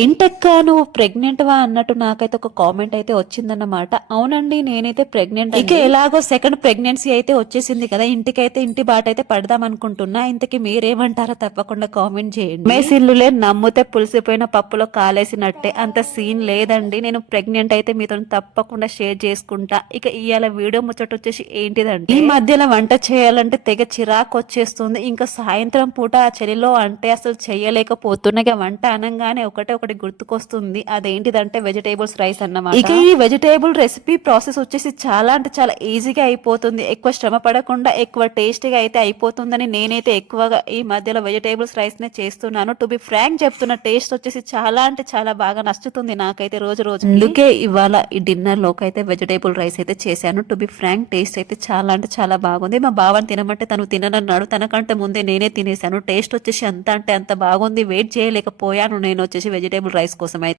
ఏంటక్క నువ్వు ప్రెగ్నెంట్ వా అన్నట్టు నాకైతే ఒక కామెంట్ అయితే వచ్చిందన్నమాట. అవునండి నేనైతే ప్రెగ్నెంట్ ఇక ఎలాగో సెకండ్ ప్రెగ్నెన్సీ అయితే వచ్చేసింది కదా ఇంటికైతే ఇంటి బాట అయితే పడదాం అనుకుంటున్నా. ఇంతకి మీరేమంటారో తప్పకుండా కామెంట్ చేయండి. మేసిల్లులే నమ్మితే పులిసిపోయిన పప్పులో కాలేసినట్టే. అంత సీన్ లేదండి. నేను ప్రెగ్నెంట్ అయితే మీతో తప్పకుండా షేర్ చేసుకుంటా. ఇక ఇవాళ వీడియో ముచ్చట వచ్చేసి ఏంటిదండి ఈ మధ్యలో వంట చేయాలంటే తెగ చిరాకు వచ్చేస్తుంది. ఇంకా సాయంత్రం పూట ఆ చలిలో అంటే అసలు చేయలేకపోతున్నా. ఇక వంట అనగానే ఒకటే ఒకటి గుర్తుకొస్తుంది. అదేంటిదంటే వెజిటేబుల్స్ రైస్ అన్నమాట. ఇక ఈ వెజిటేబుల్ రెసిపీ ప్రాసెస్ వచ్చేసి చాలా అంటే చాలా ఈజీగా అయిపోతుంది. ఎక్కువ శ్రమ పడకుండా ఎక్కువ టేస్టీగా అయితే అయిపోతుందని నేనైతే ఎక్కువగా ఈ మధ్యలో వెజిటేబుల్స్ రైస్ నే చేస్తున్నాను. టు బి ఫ్రాంక్ చెప్తున్న టేస్ట్ వచ్చేసి చాలా అంటే చాలా బాగా నచ్చుతుంది నాకైతే రోజు రోజు అందుకే ఇవాళ ఈ డిన్నర్లోకి అయితే వెజిటేబుల్ రైస్ అయితే చేశాను. టు బి ఫ్రాంక్ టేస్ట్ అయితే చాలా అంటే చాలా బాగుంది. మా బావని తినమంటే తను తిననన్నాడు. తనకంటే ముందే నేనే తినేసాను టేస్ట్ వచ్చేసి అంత అంటే అంత బాగుంది. వెయిట్ చేయలేకపోయాను. నేను వచ్చేసి వెజిటేబుల్ రైస్ కోసం అయితే